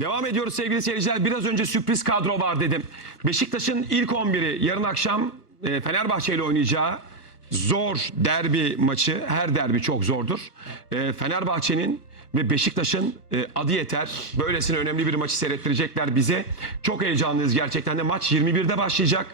Devam ediyoruz sevgili seyirciler. Biraz önce sürpriz kadro var dedim. Beşiktaş'ın ilk 11'i yarın akşam e, Fenerbahçe ile oynayacağı zor derbi maçı. Her derbi çok zordur. E, Fenerbahçe'nin ve Beşiktaş'ın e, adı yeter. Böylesine önemli bir maçı seyrettirecekler bize. Çok heyecanlıyız gerçekten de. Maç 21'de başlayacak.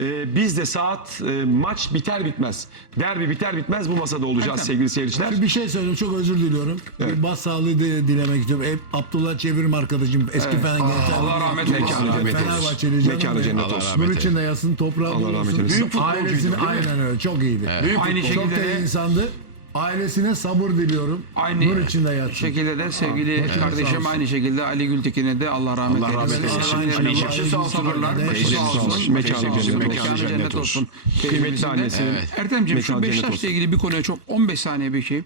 E, biz de saat e, maç biter bitmez. Derbi biter bitmez bu masada olacağız sevgili seyirciler. Bir şey söyleyeyim çok özür diliyorum. Bir bas sağlığı de, dilemek istiyorum. Hep Abdullah Çevirim arkadaşım eski evet. Fener Allah rahmet eylesin. Mekanı cennet olsun. Allah rahmet Nur içinde yatsın toprağı Allah eylesin. Büyük futbolcuydu, Ailesini aynen öyle çok iyiydi. Aynı Çok şekilde da iyi de insandı. Ailesine sabır diliyorum. aynı Nur içinde yatsın. şekilde de sevgili başınız sağ kardeşim olsun. aynı şekilde Ali Gültekin'e de Allah rahmet Allah rahmet eylesin. eylesin. Başı Cemil sağ olsun. sabırlar, Başı sağ sağ olsun. olsun. Mekanı Mekanı cennet, cennet mekanı olsun. cennet olsun. Kıymetli Kıymetli annesinin Ertemciğim mekanı şu cennet Beşiktaş'la olsun. ilgili bir konuya çok 15 saniye bir şey.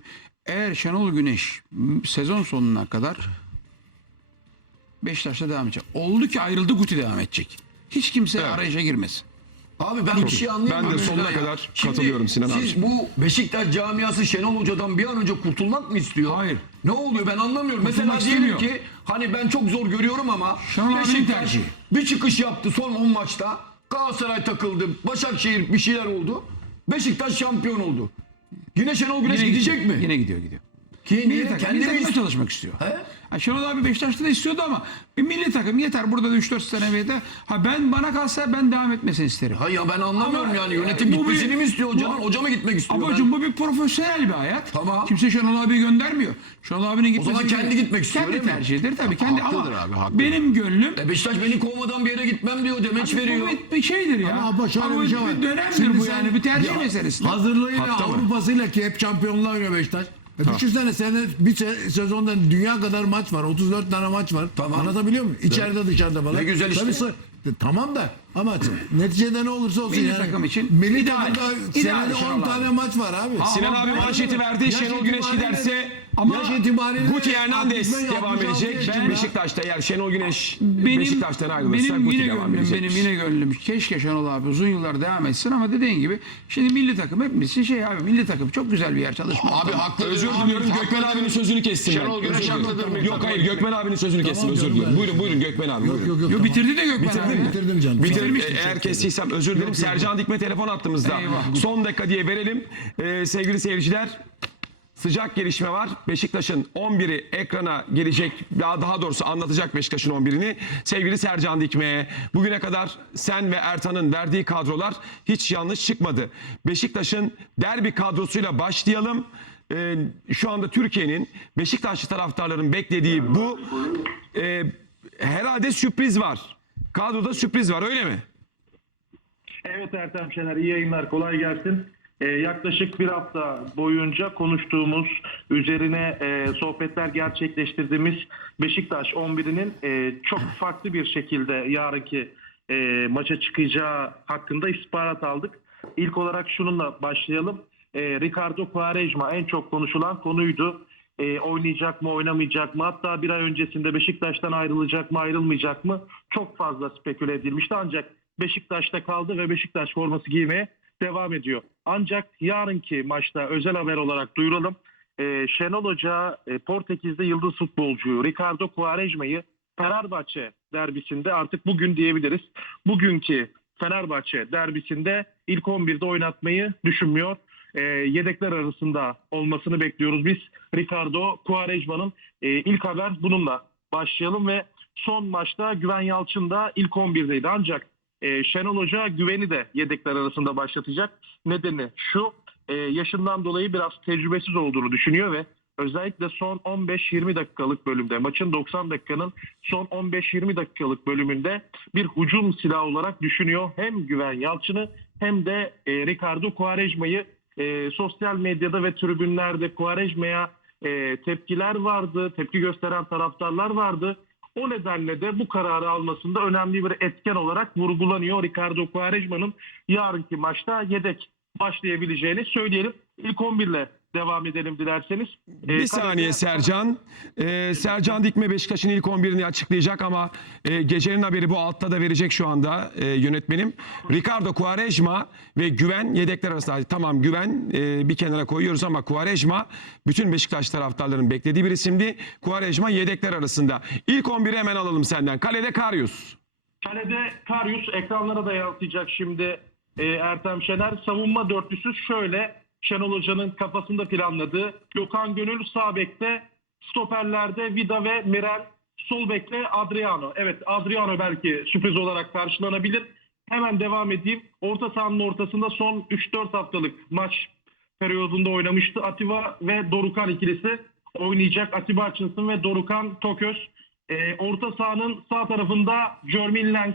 Eğer Şenol Güneş m, sezon sonuna kadar Beşiktaş'ta devam edecek. Oldu ki ayrıldı Guti devam edecek. Hiç kimse arayışa girmesin. Abi ben bir şey anlayamıyorum. Ben de sonuna ya. kadar Şimdi katılıyorum Sinan abi. Siz bu Beşiktaş camiası Şenol Hoca'dan bir an önce kurtulmak mı istiyor? Hayır. Ne oluyor ben anlamıyorum. Mesela Kurtulmak diyelim istemiyor. ki hani ben çok zor görüyorum ama Şenol abinin Beşiktaş tercihi. bir çıkış yaptı son 10 maçta. Galatasaray takıldı. Başakşehir bir şeyler oldu. Beşiktaş şampiyon oldu. Yine Şenol Güneş Yine gidecek gidiyor, mi? Yine gidiyor gidiyor. Ki Milli niye? takım, Kendi milli mi takımda çalışmak istiyor. He? Ha, Şenol abi Beşiktaş'ta da istiyordu ama bir milli takım yeter burada da 3-4 sene evde. Ha ben bana kalsa ben devam etmesini isterim. Hayır ya ben anlamıyorum Ama, yani yönetim bu bir- gitmesini mi istiyor hocanın? bu- Hoca mı gitmek istiyor? Ben- Abacım bu bir profesyonel bir hayat. Tamam. Kimse Şenol abiyi göndermiyor. Şenol abinin gitmesi zaman kendi gitmek istiyor, Kendi öyle mi? tercihidir tabii. Kendi Haklıdır ama abi, haklı. benim gönlüm E Beşiktaş beni kovmadan bir yere gitmem diyor. Demeç veriyor. bu bir, bir şeydir ya. Ama Abba şöyle Ama bir şey bu var. bir dönemdir Şimdi bu sen- yani. Bir tercih Ya, meselesi. Hazırlığıyla Hatta? Avrupa'sıyla ki hep şampiyonluğa oynuyor Beşiktaş. E düşünsene sene bir se- sezonda dünya kadar maç var. 34 tane maç var. Tamam. Anlatabiliyor muyum? İçeride dışarıda falan. Ne güzel işte. Tabii sı- tamam da ama neticede ne olursa olsun Milli yani. takım için milli ideal. takımda İdeal senede Şenol 10 abi. tane maç var abi. Sinan abi manşeti verdi. Şenol Güneş giderse Ama yaş itibariyle Guti Hernandez 60'dan devam 66'ya edecek. çıktım ya. Beşiktaş'ta eğer Şenol Güneş benim, Beşiktaş'tan ayrılırsa benim Guti yine devam gönlüm, edecek. benim yine gönlüm. Keşke Şenol abi uzun yıllar devam etsin ama dediğin gibi şimdi milli takım hepimizin şey abi milli takım çok güzel bir yer çalışma. Abi ortamı. haklı. Özür Abi, diliyorum haklı. Gökmen abinin sözünü kestim ben. Şenol Güneş Özür diliyorum. haklıdır Yok hayır Gökmen abinin sözünü kestim özür canım, diliyorum. ben- Buyurun buyurun Gökmen abi Yok buyurun. yok yok. Yo bitirdi de Gökmen abi. mi? Bitirdim canım. Bitirdim. Bitirmiştim. Eğer kestiysem özür dilerim. Sercan Dikme telefon attığımızda. Eyvah. Son dakika diye verelim. Ee, sevgili seyirciler sıcak gelişme var. Beşiktaş'ın 11'i ekrana gelecek. Daha, daha doğrusu anlatacak Beşiktaş'ın 11'ini. Sevgili Sercan Dikme, bugüne kadar sen ve Ertan'ın verdiği kadrolar hiç yanlış çıkmadı. Beşiktaş'ın derbi kadrosuyla başlayalım. Ee, şu anda Türkiye'nin Beşiktaşlı taraftarların beklediği bu. Ee, herhalde sürpriz var. Kadroda sürpriz var öyle mi? Evet Ertem Şener iyi yayınlar kolay gelsin. Ee, yaklaşık bir hafta boyunca konuştuğumuz üzerine e, sohbetler gerçekleştirdiğimiz Beşiktaş 11'inin e, çok farklı bir şekilde yarınki e, maça çıkacağı hakkında istihbarat aldık. İlk olarak şununla başlayalım. Ricardo Quaresma en çok konuşulan konuydu. Oynayacak mı oynamayacak mı hatta bir ay öncesinde Beşiktaş'tan ayrılacak mı ayrılmayacak mı çok fazla speküle edilmişti ancak Beşiktaş'ta kaldı ve Beşiktaş forması giymeye devam ediyor. Ancak yarınki maçta özel haber olarak duyuralım. E, Şenol Hoca e, Portekiz'de yıldız futbolcuyu Ricardo Quaresma'yı Fenerbahçe derbisinde artık bugün diyebiliriz. Bugünkü Fenerbahçe derbisinde ilk 11'de oynatmayı düşünmüyor. E, yedekler arasında olmasını bekliyoruz biz. Ricardo Quaresma'nın e, ilk haber bununla başlayalım ve son maçta Güven Yalçın da ilk 11'deydi. Ancak e, Şenol Hoca Güven'i de yedekler arasında başlatacak. Nedeni şu e, yaşından dolayı biraz tecrübesiz olduğunu düşünüyor ve özellikle son 15-20 dakikalık bölümde maçın 90 dakikanın son 15-20 dakikalık bölümünde bir hücum silahı olarak düşünüyor. Hem Güven Yalçın'ı hem de e, Ricardo Quaresma'yı e, sosyal medyada ve tribünlerde Quaresma'ya e, tepkiler vardı, tepki gösteren taraftarlar vardı. O nedenle de bu kararı almasında önemli bir etken olarak vurgulanıyor. Ricardo Quaresma'nın yarınki maçta yedek başlayabileceğini söyleyelim. İlk 11 ile devam edelim dilerseniz. Ee, Bir saniye Sercan. Ee, Sercan Dikme Beşiktaş'ın ilk 11'ini açıklayacak ama e, gecenin haberi bu altta da verecek şu anda e, yönetmenim. Ricardo Quaresma ve Güven yedekler arasında. Tamam Güven e, bir kenara koyuyoruz ama Quaresma bütün Beşiktaş taraftarlarının beklediği bir isimdi. Quaresma yedekler arasında. İlk 11'i hemen alalım senden. Kalede Karius. Kalede Karius ekranlara da yansıyacak şimdi e, Ertem Şener. Savunma dörtlüsü şöyle. Şenol Hoca'nın kafasında planladığı. Gökhan Gönül sağ bekte. Stoperlerde Vida ve Mirel. Sol bekte Adriano. Evet Adriano belki sürpriz olarak karşılanabilir. Hemen devam edeyim. Orta sahanın ortasında son 3-4 haftalık maç periyodunda oynamıştı. Atiba ve Dorukan ikilisi oynayacak. Atiba Hutchinson ve Dorukan Toköz. Ee, orta sahanın sağ tarafında Jermin Lens.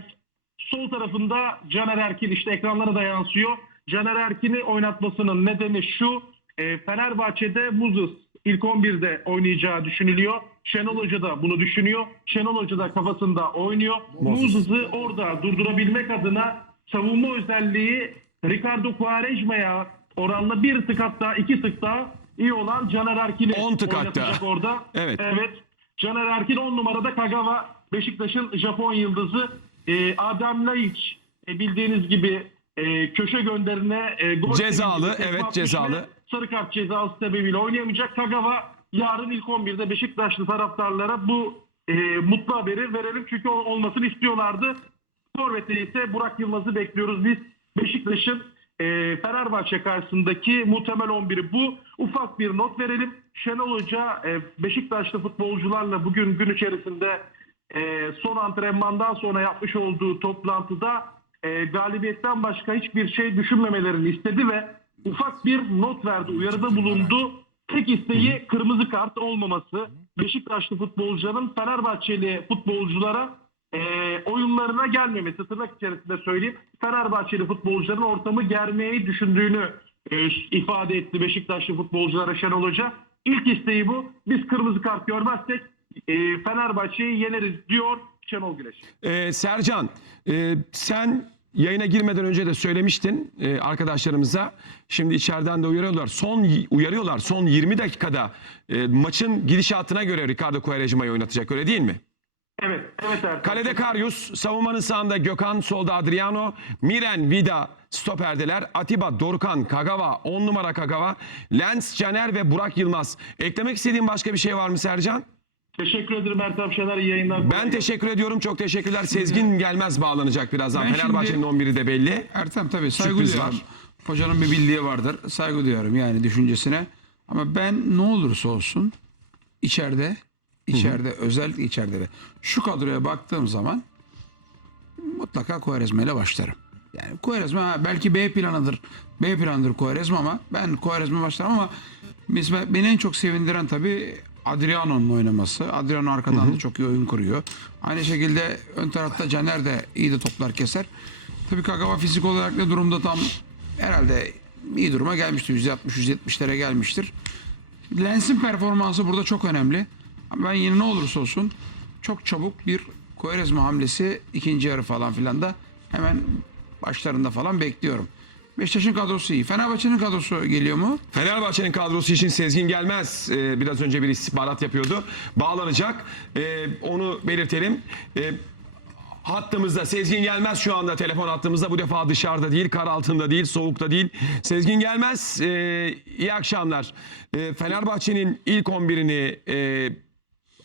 Sol tarafında Caner Erkin işte ekranlara da yansıyor. Caner Erkin'i oynatmasının nedeni şu. e, Fenerbahçe'de Muzuz ilk 11'de oynayacağı düşünülüyor. Şenol Hoca da bunu düşünüyor. Şenol Hoca da kafasında oynuyor. Muzuz'u orada durdurabilmek adına savunma özelliği Ricardo Quaresma'ya oranla bir tık hatta iki tık daha iyi olan Caner Erkin'i On tık hatta. oynatacak orada. Evet. Evet. Caner Erkin 10 numarada Kagawa Beşiktaş'ın Japon yıldızı. Ee, Adem Laiç e, bildiğiniz gibi e, köşe gönderine e, gol Cezalı, evet, cezalı. Sarı kart cezası sebebiyle oynayamayacak. Kagawa yarın ilk 11'de Beşiktaşlı taraftarlara bu e, mutlu haberi verelim. Çünkü olmasını istiyorlardı. Forvet'te ise Burak Yılmaz'ı bekliyoruz biz. Beşiktaş'ın e, Fenerbahçe karşısındaki muhtemel 11'i bu. Ufak bir not verelim. Şenol Hoca e, Beşiktaşlı futbolcularla bugün gün içerisinde e, son antrenmandan sonra yapmış olduğu toplantıda e, galibiyetten başka hiçbir şey düşünmemelerini istedi ve ufak bir not verdi, uyarıda bulundu. Tek isteği kırmızı kart olmaması. Beşiktaşlı futbolcuların Fenerbahçeli futbolculara e, oyunlarına gelmemesi tırnak içerisinde söyleyeyim. Fenerbahçeli futbolcuların ortamı germeyi düşündüğünü e, ifade etti Beşiktaşlı futbolculara Şenol Hoca. İlk isteği bu. Biz kırmızı kart görmezsek e, Fenerbahçe'yi yeneriz diyor Şenol Güneş. Ee, Sercan, e, sen yayına girmeden önce de söylemiştin e, arkadaşlarımıza. Şimdi içeriden de uyarıyorlar. Son uyarıyorlar. Son 20 dakikada e, maçın gidişatına göre Ricardo Quaresma'yı oynatacak öyle değil mi? Evet, evet Erkan. Kalede Karius, savunmanın sağında Gökhan, solda Adriano, Miren, Vida stoperdeler, Atiba, Dorkan, Kagawa, 10 numara Kagawa, Lens, Caner ve Burak Yılmaz. Eklemek istediğin başka bir şey var mı Sercan? Teşekkür ederim Ertem Şener. İyi yayınlar. Ben teşekkür ediyorum. Çok teşekkürler. Sezgin gelmez bağlanacak birazdan. Ben Fenerbahçe'nin şimdi- 11'i de belli. Ertem tabii saygı Sürpriz duyuyorum. var. Hocanın bir bildiği vardır. Saygı duyuyorum yani düşüncesine. Ama ben ne olursa olsun içeride içeride özellikle içeride ve şu kadroya baktığım zaman mutlaka Quaresma ile başlarım. Yani ha, belki B planıdır. B planıdır Quaresma ama ben Quaresma başlarım ama mesela beni en çok sevindiren tabii Adriano'nun oynaması. Adriano arkadan da çok iyi oyun kuruyor. Aynı şekilde ön tarafta Caner de iyi de toplar keser. Tabii Kagawa fizik olarak ne durumda tam herhalde iyi duruma gelmiştir. %60-%70'lere gelmiştir. Lens'in performansı burada çok önemli. Ama ben yine ne olursa olsun çok çabuk bir Quaresma hamlesi ikinci yarı falan filan da hemen başlarında falan bekliyorum. Beşiktaş'ın kadrosu iyi. Fenerbahçe'nin kadrosu geliyor mu? Fenerbahçe'nin kadrosu için Sezgin Gelmez e, biraz önce bir istihbarat yapıyordu. Bağlanacak. E, onu belirtelim. E, hattımızda Sezgin Gelmez şu anda telefon hattımızda. Bu defa dışarıda değil, kar altında değil, soğukta değil. Sezgin Gelmez e, iyi akşamlar. E, Fenerbahçe'nin ilk 11'ini e,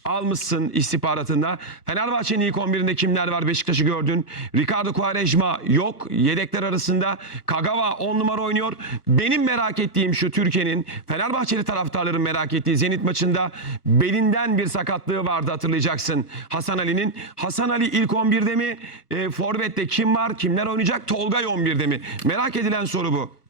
almışsın istihbaratında. Fenerbahçe'nin ilk 11'inde kimler var Beşiktaş'ı gördün. Ricardo Quaresma yok. Yedekler arasında Kagawa 10 numara oynuyor. Benim merak ettiğim şu Türkiye'nin Fenerbahçeli taraftarların merak ettiği Zenit maçında belinden bir sakatlığı vardı hatırlayacaksın Hasan Ali'nin. Hasan Ali ilk 11'de mi? E, Forvet'te kim var? Kimler oynayacak? Tolgay 11'de mi? Merak edilen soru bu.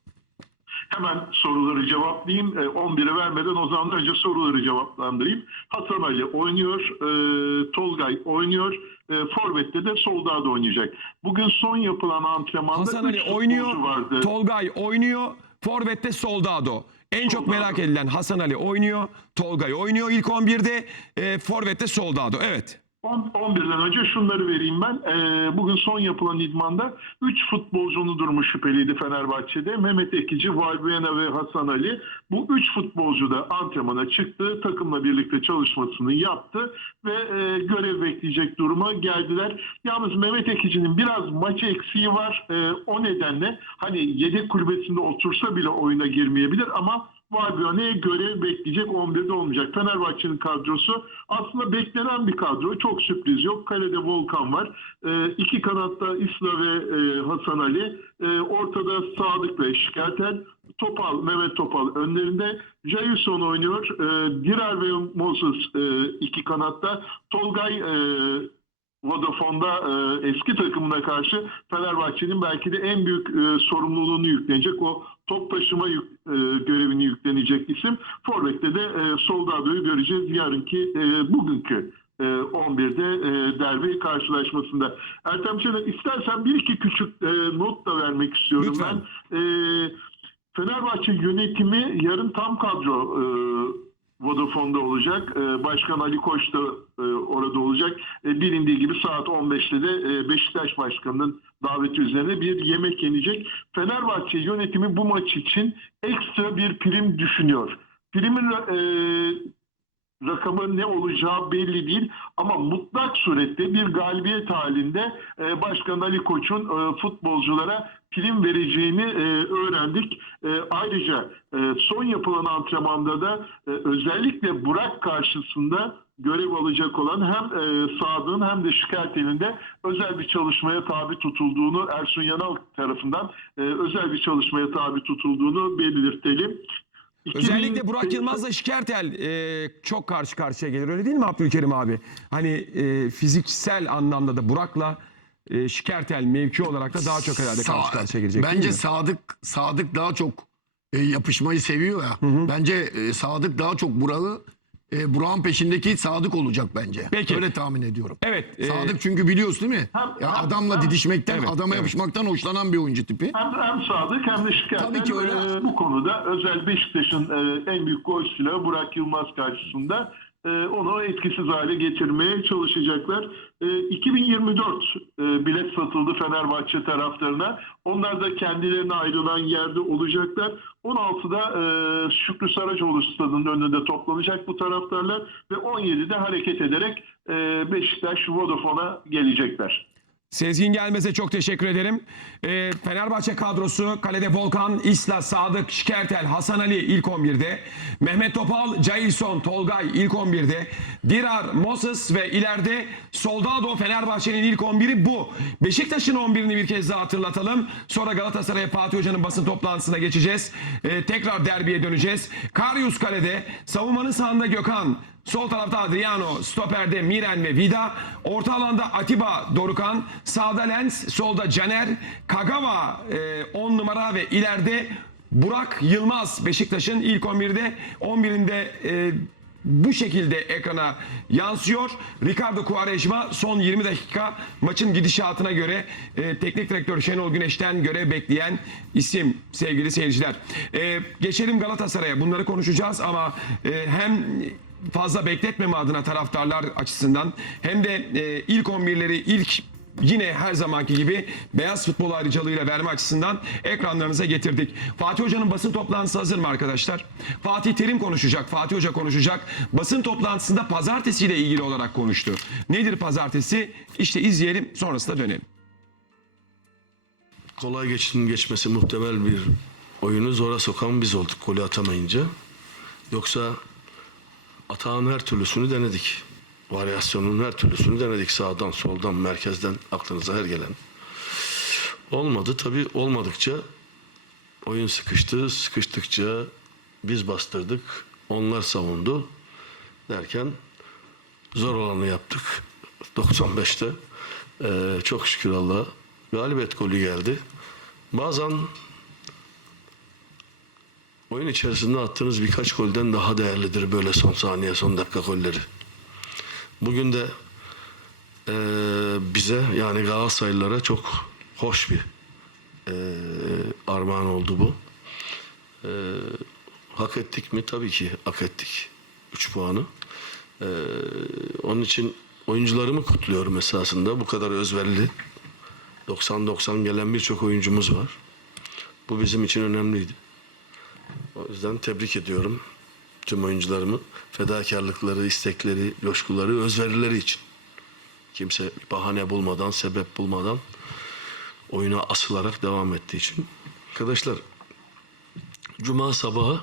Hemen soruları cevaplayayım. E, 11'i vermeden o zaman önce soruları cevaplandırayım. Hasan Ali oynuyor, e, Tolgay oynuyor, e, Forvet'te de Soldado oynayacak. Bugün son yapılan antrenmanda Hasan Ali oynuyor. vardı. Tolgay oynuyor. Forvet'te Soldado. En çok Soldado. merak edilen Hasan Ali oynuyor. Tolgay oynuyor ilk 11'de. E, Forvet'te Soldado. Evet. On- 11'den önce şunları vereyim ben. Ee, bugün son yapılan idmanda 3 futbolcunun durumu şüpheliydi Fenerbahçe'de. Mehmet Ekici, Valbuena ve Hasan Ali. Bu 3 futbolcu da antrenmana çıktı. Takımla birlikte çalışmasını yaptı ve e, görev bekleyecek duruma geldiler. Yalnız Mehmet Ekici'nin biraz maç eksiği var. E, o nedenle hani yedek kulübesinde otursa bile oyuna girmeyebilir ama Valbuena'ya görev bekleyecek 11'de olmayacak. Fenerbahçe'nin kadrosu aslında beklenen bir kadro. Çok sürpriz yok. Kalede Volkan var. E, iki kanatta İsla ve e, Hasan Ali. E, ortada Sadık ve Şikertel. Topal, Mehmet Topal önlerinde. Jailson oynuyor. E, Dirar ve Moses e, iki kanatta. Tolgay e, Vodafone'da e, eski takımına karşı Fenerbahçe'nin belki de en büyük e, sorumluluğunu yüklenecek. O top taşıma yük- e, görevini yüklenecek isim. Forvet'te de e, Soldado'yu göreceğiz yarınki e, bugünkü e, 11'de e, derbi karşılaşmasında. Ertem Şener istersen bir iki küçük e, not da vermek istiyorum Lütfen. ben. E, Fenerbahçe yönetimi yarın tam kadro e, Vodafone'da olacak. E, Başkan Ali Koç da orada olacak. E, bilindiği gibi saat 15'te de e, Beşiktaş Başkanı'nın daveti üzerine bir yemek yenecek. Fenerbahçe yönetimi bu maç için ekstra bir prim düşünüyor. Primin e, rakamı ne olacağı belli değil ama mutlak surette bir galibiyet halinde e, Başkan Ali Koç'un e, futbolculara prim vereceğini e, öğrendik. Ayrıca son yapılan antrenmanda da özellikle Burak karşısında görev alacak olan hem e, hem de Şikertel'in de özel bir çalışmaya tabi tutulduğunu Ersun Yanal tarafından özel bir çalışmaya tabi tutulduğunu belirtelim. Özellikle 2000 Burak Yılmaz'la Şikertel e, çok karşı karşıya gelir. Öyle değil mi Abdülkerim abi? Hani e, fiziksel anlamda da Burak'la e, Şikertel mevki olarak da daha çok herhalde karşı Sa- karşıya gelecek. değil Bence mi? Sadık Sadık daha çok e, yapışmayı seviyor ya. Bence e, Sadık daha çok Burak'ı e, Burak'ın peşindeki Sadık olacak bence. Peki. Öyle tahmin ediyorum. Evet. e, Sadık çünkü biliyorsun değil mi? Hem- Ya hem- adamla hem- didişmekten, Evet, adama evet. yapışmaktan hoşlanan bir oyuncu tipi. Hem, hem Sadık hem de Şikertel Tabii ki öyle. e, bu konuda özel Beşiktaş'ın e, en büyük gol silahı Burak Yılmaz karşısında onu etkisiz hale getirmeye çalışacaklar. E, 2024 e, bilet satıldı Fenerbahçe taraftarına. Onlar da kendilerine ayrılan yerde olacaklar. 16'da e, Şükrü Saracoğlu stadının önünde toplanacak bu taraftarlar ve 17'de hareket ederek e, Beşiktaş Vodafone'a gelecekler. Sezgin Gelmez'e çok teşekkür ederim. Ee, Fenerbahçe kadrosu kalede Volkan, İsla, Sadık, Şikertel, Hasan Ali ilk 11'de. Mehmet Topal, Cailson, Tolgay ilk 11'de. Dirar, Moses ve ileride Soldado Fenerbahçe'nin ilk 11'i bu. Beşiktaş'ın 11'ini bir kez daha hatırlatalım. Sonra Galatasaray'a Fatih Hoca'nın basın toplantısına geçeceğiz. Ee, tekrar derbiye döneceğiz. Karius kalede, savunmanın sağında Gökhan, Sol tarafta Adriano, stoperde Miren ve Vida, orta alanda Atiba Dorukan, sağda Lens, solda Caner, Kagawa 10 numara ve ileride Burak Yılmaz Beşiktaş'ın ilk 11'de 11'inde e, bu şekilde ekrana yansıyor. Ricardo Quaresma son 20 dakika maçın gidişatına göre e, teknik direktör Şenol Güneş'ten görev bekleyen isim sevgili seyirciler. E, geçelim Galatasaray'a bunları konuşacağız ama e, hem fazla bekletmeme adına taraftarlar açısından hem de e, ilk 11'leri ilk yine her zamanki gibi beyaz futbol ayrıcalığıyla verme açısından ekranlarınıza getirdik. Fatih Hoca'nın basın toplantısı hazır mı arkadaşlar? Fatih Terim konuşacak, Fatih Hoca konuşacak. Basın toplantısında pazartesiyle ilgili olarak konuştu. Nedir pazartesi? İşte izleyelim sonrasında dönelim. kolay geçtin geçmesi muhtemel bir oyunu zora sokan biz olduk golü atamayınca. Yoksa atağın her türlüsünü denedik. Varyasyonun her türlüsünü denedik. Sağdan, soldan, merkezden aklınıza her gelen. Olmadı. Tabii olmadıkça oyun sıkıştı. Sıkıştıkça biz bastırdık. Onlar savundu. Derken zor olanı yaptık. 95'te. Ee, çok şükür Allah'a galibiyet golü geldi. Bazen oyun içerisinde attığınız birkaç golden daha değerlidir böyle son saniye, son dakika golleri. Bugün de eee, bize yani Galatasaraylılara çok hoş bir eee armağan oldu bu. Eee, hak ettik mi? Tabii ki hak ettik. 3 puanı. Eee, onun için oyuncularımı kutluyorum esasında. Bu kadar özverili. 90-90 gelen birçok oyuncumuz var. Bu bizim için önemliydi. O yüzden tebrik ediyorum tüm oyuncularımı. Fedakarlıkları, istekleri, coşkuları, özverileri için. Kimse bahane bulmadan, sebep bulmadan oyuna asılarak devam ettiği için. Arkadaşlar, Cuma sabahı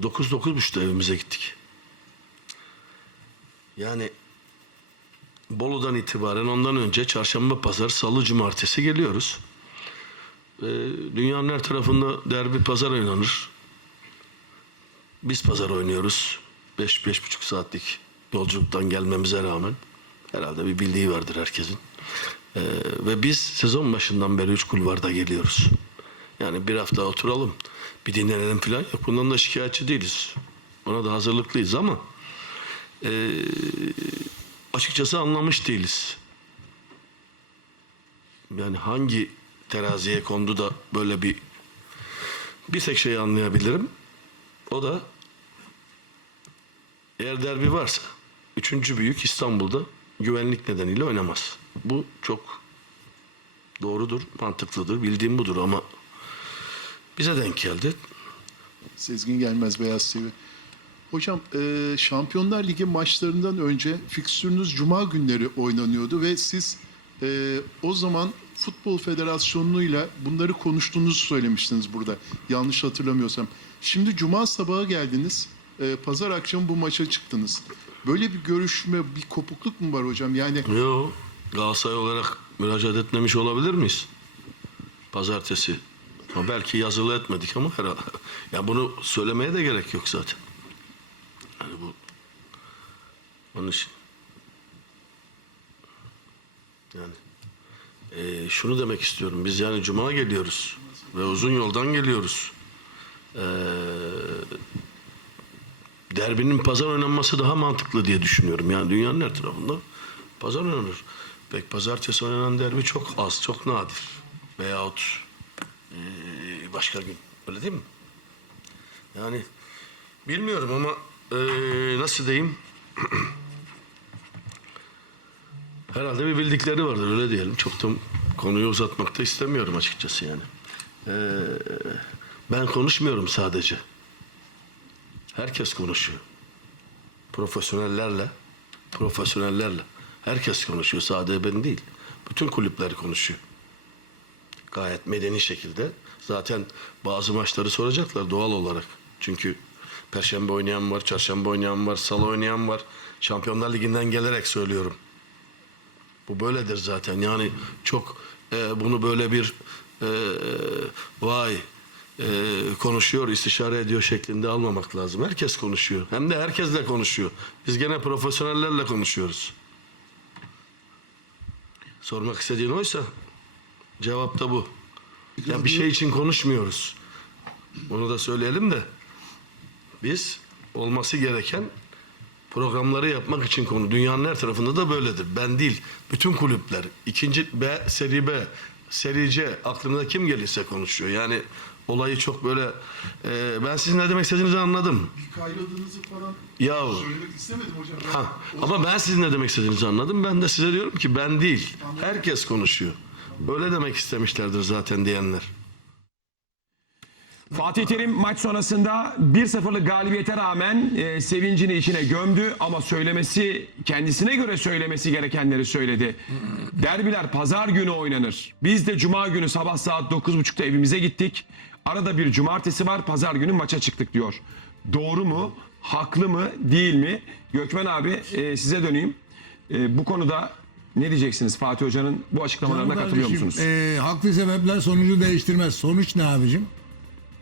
9-9.30'da evimize gittik. Yani Bolu'dan itibaren ondan önce çarşamba, pazar, salı, cumartesi geliyoruz. Ee, dünyanın her tarafında derbi pazar oynanır. Biz pazar oynuyoruz. 5-5,5 saatlik yolculuktan gelmemize rağmen herhalde bir bildiği vardır herkesin. Ee, ve biz sezon başından beri üç kulvarda geliyoruz. Yani bir hafta oturalım, bir dinlenelim falan yok. Bundan da şikayetçi değiliz. Ona da hazırlıklıyız ama ee, açıkçası anlamış değiliz. Yani hangi teraziye kondu da böyle bir bir tek şeyi anlayabilirim. O da eğer derbi varsa üçüncü büyük İstanbul'da güvenlik nedeniyle oynamaz. Bu çok doğrudur, mantıklıdır. Bildiğim budur ama bize denk geldi. Sezgin Gelmez Beyaz TV. Hocam e, Şampiyonlar Ligi maçlarından önce fikstürünüz Cuma günleri oynanıyordu ve siz e, o zaman Futbol Federasyonu'yla bunları konuştuğunuzu söylemiştiniz burada. Yanlış hatırlamıyorsam. Şimdi Cuma sabahı geldiniz. e, Pazar akşamı bu maça çıktınız. Böyle bir görüşme, bir kopukluk mu var hocam? Yani Yo, Galatasaray olarak müracaat etmemiş olabilir miyiz? Pazartesi. Ama belki yazılı etmedik ama herhalde. Ya bunu söylemeye de gerek yok zaten. Yani bu onun için. Yani eee, şunu demek istiyorum. Biz yani cuma geliyoruz ve uzun yoldan geliyoruz. Eee derbinin pazar oynanması daha mantıklı diye düşünüyorum. Yani dünyanın her tarafında pazar oynanır. Pek pazartesi oynanan derbi çok az, çok nadir. Veyahut eee, başka gün. Öyle değil mi? Yani bilmiyorum ama eee, nasıl diyeyim? Herhalde bir bildikleri vardır öyle diyelim. Çok da konuyu uzatmak da istemiyorum açıkçası yani. Eee, ben konuşmuyorum sadece. Herkes konuşuyor. Profesyonellerle, profesyonellerle. Herkes konuşuyor. Sadece ben değil. Bütün kulüpler konuşuyor. Gayet medeni şekilde. Zaten bazı maçları soracaklar doğal olarak. Çünkü Perşembe oynayan var, Çarşamba oynayan var, Salı oynayan var. Şampiyonlar Ligi'nden gelerek söylüyorum. Bu böyledir zaten. Yani çok e, bunu böyle bir e, vay e, konuşuyor, istişare ediyor şeklinde almamak lazım. Herkes konuşuyor. Hem de herkesle konuşuyor. Biz gene profesyonellerle konuşuyoruz. Sormak istediğin oysa cevap da bu. Ya bir şey için konuşmuyoruz. Bunu da söyleyelim de biz olması gereken programları yapmak için konu. Dünyanın her tarafında da böyledir. Ben değil, bütün kulüpler. ikinci B, seri B, seri C aklımda kim gelirse konuşuyor. Yani olayı çok böyle e, ben sizin ne demek istediğinizi anladım. ayrıldığınızı falan Yahu söylemek istemedim hocam. ha, ama ben sizin ne demek istediğinizi anladım. Ben de size diyorum ki ben değil. Herkes konuşuyor. Öyle demek istemişlerdir zaten diyenler. Fatih Terim maç sonrasında 1-0'lık galibiyete rağmen e, sevincini içine gömdü ama söylemesi kendisine göre söylemesi gerekenleri söyledi. Derbiler pazar günü oynanır. Biz de cuma günü sabah saat 9.30'da evimize gittik. Arada bir cumartesi var pazar günü maça çıktık diyor. Doğru mu? Haklı mı? Değil mi? Gökmen abi e, size döneyim. E, bu konuda ne diyeceksiniz Fatih Hoca'nın bu açıklamalarına Canım katılıyor kardeşim, musunuz? e, haklı sebepler sonucu değiştirmez. Sonuç ne abicim?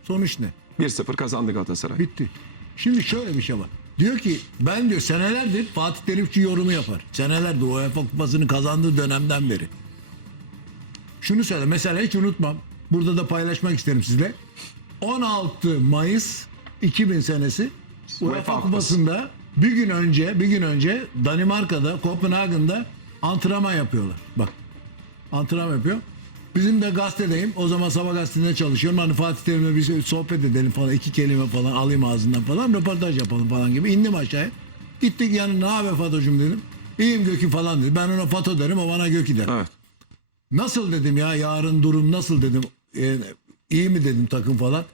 Sonuç ne? 1-0 kazandı Galatasaray. Bitti. Şimdi şöyle bir şey var. Diyor ki ben diyor senelerdir Fatih Terim şu yorumu yapar. Senelerdir UEFA kupasını kazandığı dönemden beri. Şunu söyle mesela hiç unutmam. Burada da paylaşmak isterim sizle. 16 Mayıs 2000 senesi UEFA UEFA Kupası. kupasında bir gün önce bir gün önce Danimarka'da Kopenhagen'da antrenman yapıyorlar. Bak antrenman yapıyor. Bizim de gazetedeyim. O zaman sabah gazetesinde çalışıyorum. Hani Fatih Terim'le bir sohbet edelim falan. iki kelime falan alayım ağzından falan. Röportaj yapalım falan gibi. İndim aşağıya. Gittik yanına. Ne haber Fatoş'um dedim. İyiyim Gökü falan dedi. Ben ona Fato derim o bana Gökü der. Evet. Nasıl dedim ya yarın durum nasıl dedim. E, iyi mi dedim takım falan.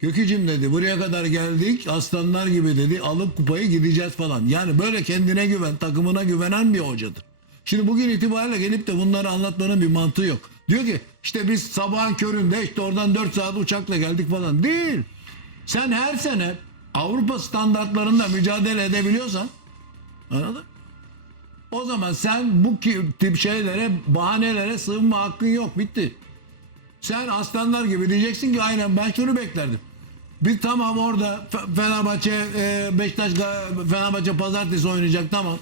Gökücüm dedi buraya kadar geldik aslanlar gibi dedi alıp kupayı gideceğiz falan. Yani böyle kendine güven takımına güvenen bir hocadır. Şimdi bugün itibariyle gelip de bunları anlatmanın bir mantığı yok. Diyor ki işte biz sabahın köründe işte oradan 4 saat uçakla geldik falan. Değil. Sen her sene Avrupa standartlarında mücadele edebiliyorsan anladın? O zaman sen bu tip şeylere, bahanelere sığınma hakkın yok. Bitti. Sen aslanlar gibi diyeceksin ki aynen ben şunu beklerdim. Bir tamam orada Fe- Fenerbahçe, e, Beşiktaş, Fenerbahçe pazartesi oynayacak tamam.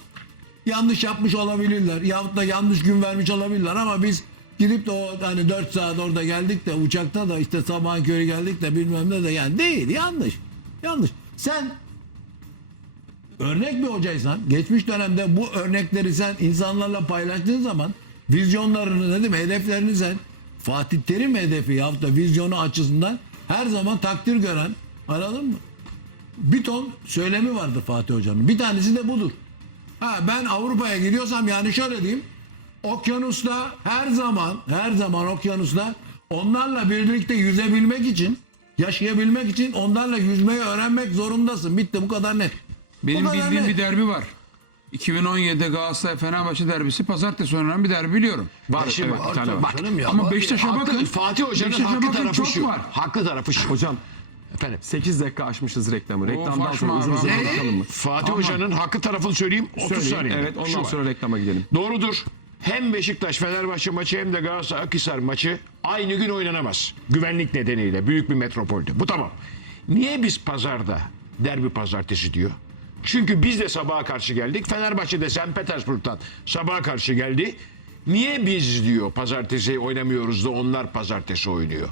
Yanlış yapmış olabilirler. Yahut da yanlış gün vermiş olabilirler ama biz gidip de o hani 4 saat orada geldik de uçakta da işte sabahın körü geldik de bilmem ne de yani değil yanlış. Yanlış. Sen örnek bir hocaysan geçmiş dönemde bu örnekleri sen insanlarla paylaştığın zaman vizyonlarını diyeyim hedeflerini sen Fatih Terim hedefi yahut da vizyonu açısından her zaman takdir gören anladın mı? Bir ton söylemi vardır Fatih Hoca'nın. Bir tanesi de budur. Ha ben Avrupa'ya gidiyorsam yani şöyle diyeyim. Okyanusta her zaman her zaman okyanusta onlarla birlikte yüzebilmek için yaşayabilmek için onlarla yüzmeyi öğrenmek zorundasın. Bitti bu kadar net. Benim kadar bildiğim net. bir derbi var. 2017'de Galatasaray Fenerbahçe derbisi pazartesi oynanan bir derbi biliyorum. Var. Şimdi evet, bir tane var. bak, ya, Ama Beşiktaş'a bakın. Fatih Hoca'nın Beşiktaş'a haklı bakın, tarafı çok şu. var. Haklı tarafı şu. Hocam Efendim. 8 dakika aşmışız reklamı. Reklamdan sonra uzun uzun Ne? konuşalım mı? Fatih Hoca'nın hakkı tarafını söyleyeyim 30 Söyleyin. saniye. Evet ondan sonra reklama gidelim. Doğrudur. Hem Beşiktaş Fenerbahçe maçı hem de Galatasaray Akhisar maçı aynı gün oynanamaz. Güvenlik nedeniyle büyük bir metropolde. Bu tamam. Niye biz pazarda derbi pazartesi diyor? Çünkü biz de sabaha karşı geldik. Fenerbahçe de St. Petersburg'dan sabaha karşı geldi. Niye biz diyor pazartesi oynamıyoruz da onlar pazartesi oynuyor?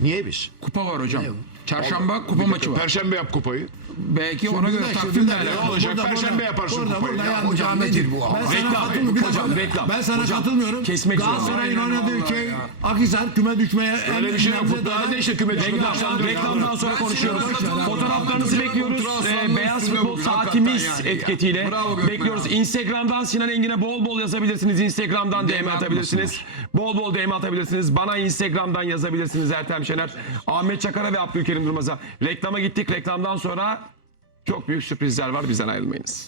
Niye biz? Kupa var hocam. Çarşamba kupa maçı var. Perşembe yap kupayı. Belki ona Bir göre dakika, takvim bir de. Ne olacak? Perşembe yaparsın Burada kupayı. burada Ya hocam nedir bu? Ben sana Reklam, katılmıyorum. Bir hocam, reklam. Ben sana Hocam, katılmıyorum. kesmek Galatasaray'ın oynadığı şey vallahi Akhisar küme düşmeye en Öyle bir şey yok. Futbolda işte küme düşme Reklam, başlandı. reklamdan sonra konuşuyoruz. Fotoğraflarınızı bekliyoruz. Ee, Beyaz Futbol Saatimiz etiketiyle bekliyoruz. Instagram'dan Sinan Engin'e bol bol yazabilirsiniz. Instagram'dan DM DM atabilirsiniz. Bol bol DM atabilirsiniz. Bana Instagram'dan yazabilirsiniz Ertem Şener. Ahmet Çakar'a ve Abdülkerim Durmaz'a. Reklama gittik. Reklamdan sonra çok büyük sürprizler var. Bizden ayrılmayınız.